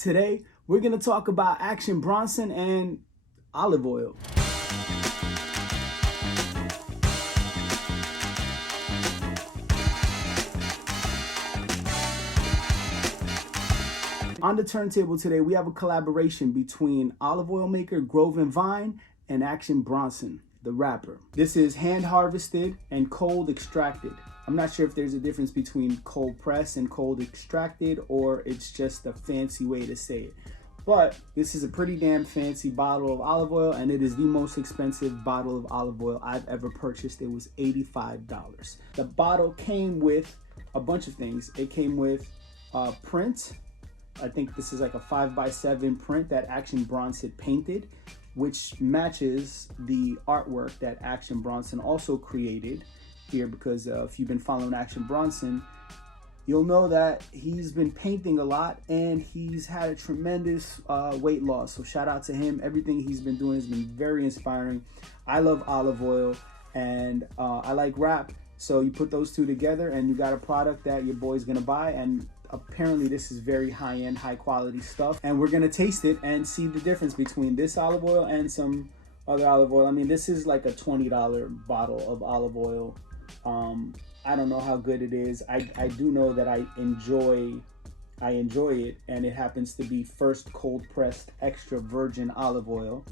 Today, we're going to talk about Action Bronson and olive oil. On the turntable today, we have a collaboration between olive oil maker Grove and Vine and Action Bronson, the rapper. This is hand harvested and cold extracted. I'm not sure if there's a difference between cold press and cold extracted, or it's just a fancy way to say it. But this is a pretty damn fancy bottle of olive oil, and it is the most expensive bottle of olive oil I've ever purchased. It was $85. The bottle came with a bunch of things. It came with a print. I think this is like a 5x7 print that Action Bronson painted, which matches the artwork that Action Bronson also created here, because if you've been following Action Bronson, you'll know that he's been painting a lot and he's had a tremendous weight loss. So shout out to him. Everything he's been doing has been very inspiring. I love olive oil and I like rap. So you put those two together and you got a product that your boy's gonna buy, and apparently this is very high-end, high-quality stuff, and we're gonna taste it and see the difference between this olive oil and some other olive oil. I mean, this is like a $20 bottle of olive oil. I don't know how good it is. I do know that I enjoy it, and it happens to be first cold pressed extra virgin olive oil.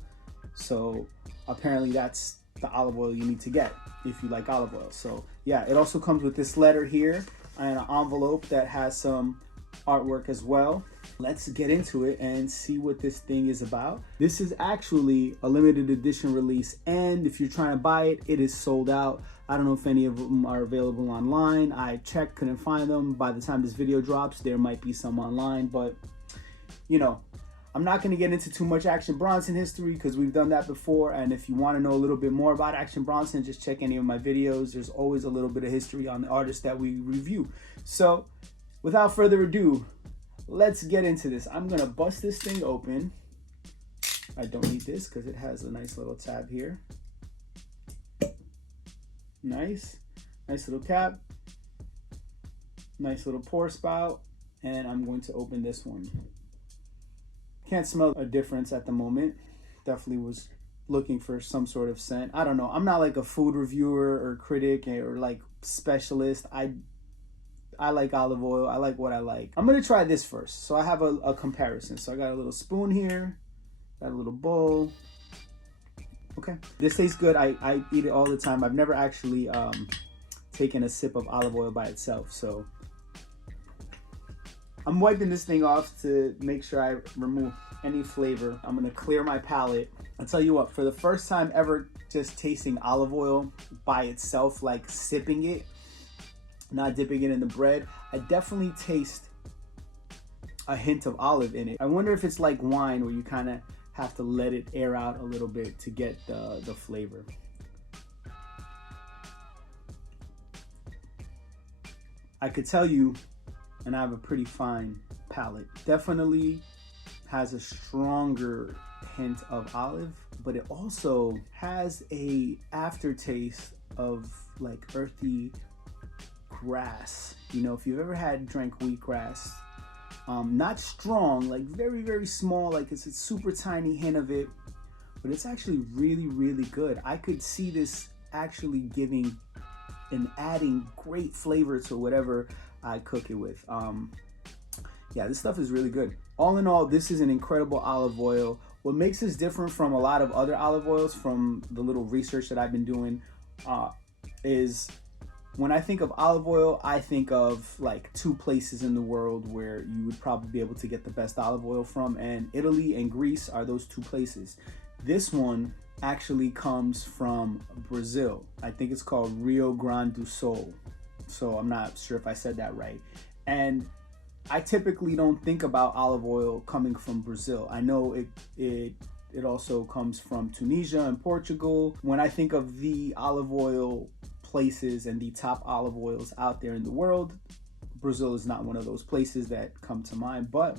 So apparently that's the olive oil you need to get if you like olive oil. So yeah, it also comes with this letter here and an envelope that has some artwork as well. Let's get into it and see what this thing is about. This is actually a limited edition release, and if you're trying to buy it, it is sold out. I don't know if any of them are available online. I checked, couldn't find them. By the time this video drops, there might be some online, but you know, I'm not going to get into too much Action Bronson history because we've done that before. And if you want to know a little bit more about Action Bronson, just check any of my videos. There's always a little bit of history on the artists that we review. So without further ado, let's get into this. I'm going to bust this thing open. I don't need this because it has a nice little tab here. Nice little cap. Nice little pour spout. And I'm going to open this one. Can't smell a difference at the moment. Definitely was looking for some sort of scent. I don't know. I'm not like a food reviewer or critic or like specialist. I like olive oil. I like what I like. I'm gonna try this first. So I have a comparison. So I got a little spoon here, got a little bowl. Okay, this tastes good. I eat it all the time. I've never actually taken a sip of olive oil by itself. So I'm wiping this thing off to make sure I remove any flavor. I'm gonna clear my palate. I'll tell you what, for the first time ever just tasting olive oil by itself, like sipping it, not dipping it in the bread, I definitely taste a hint of olive in it. I wonder if it's like wine where you kind of have to let it air out a little bit to get the flavor. I could tell you, and I have a pretty fine palate. Definitely has a stronger hint of olive, but it also has a aftertaste of like earthy grass. You know, if you've ever drank wheatgrass, not strong, like very, very small, like it's a super tiny hint of it, but it's actually really, really good. I could see this actually giving and adding great flavor to whatever I cook it with. Yeah, this stuff is really good. All in all, this is an incredible olive oil. What makes this different from a lot of other olive oils, from the little research that I've been doing, is when I think of olive oil, I think of like two places in the world where you would probably be able to get the best olive oil from, and Italy and Greece are those two places. This one actually comes from Brazil. I think it's called Rio Grande do Sul. So I'm not sure if I said that right. And I typically don't think about olive oil coming from Brazil. I know it also comes from Tunisia and Portugal. When I think of the olive oil places and the top olive oils out there in the world, Brazil is not one of those places that come to mind, but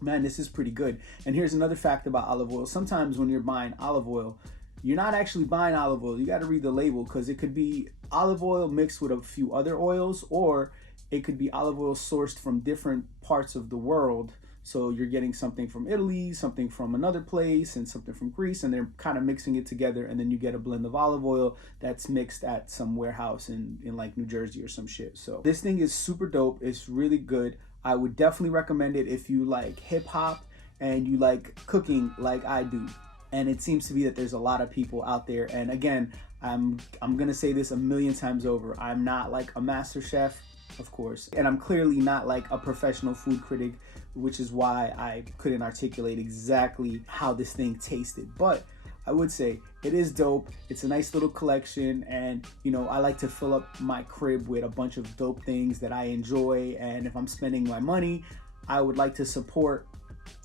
man, this is pretty good. And here's another fact about olive oil. Sometimes when you're buying olive oil, you're not actually buying olive oil. You got to read the label, because it could be olive oil mixed with a few other oils, or it could be olive oil sourced from different parts of the world. So you're getting something from Italy, something from another place, and something from Greece, and they're kind of mixing it together, and then you get a blend of olive oil that's mixed at some warehouse in like New Jersey or some shit. So this thing is super dope. It's really good. I would definitely recommend it if you like hip hop and you like cooking like I do. And it seems to be that there's a lot of people out there. And again, I'm gonna say this a million times over. I'm not like a master chef, of course, and I'm clearly not like a professional food critic, which is why I couldn't articulate exactly how this thing tasted. But I would say it is dope. It's a nice little collection, and you know, I like to fill up my crib with a bunch of dope things that I enjoy. And if I'm spending my money, I would like to support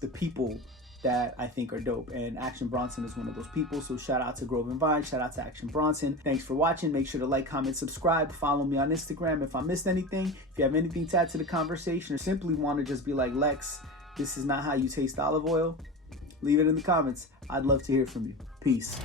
the people that I think are dope, and Action Bronson is one of those people. So shout out to Grove and Vine, shout out to Action Bronson. Thanks for watching. Make sure to like, comment, subscribe, follow me on Instagram if I missed anything. If you have anything to add to the conversation or simply want to just be like, Lex, this is not how you taste olive oil, leave it in the comments. I'd love to hear from you. Peace.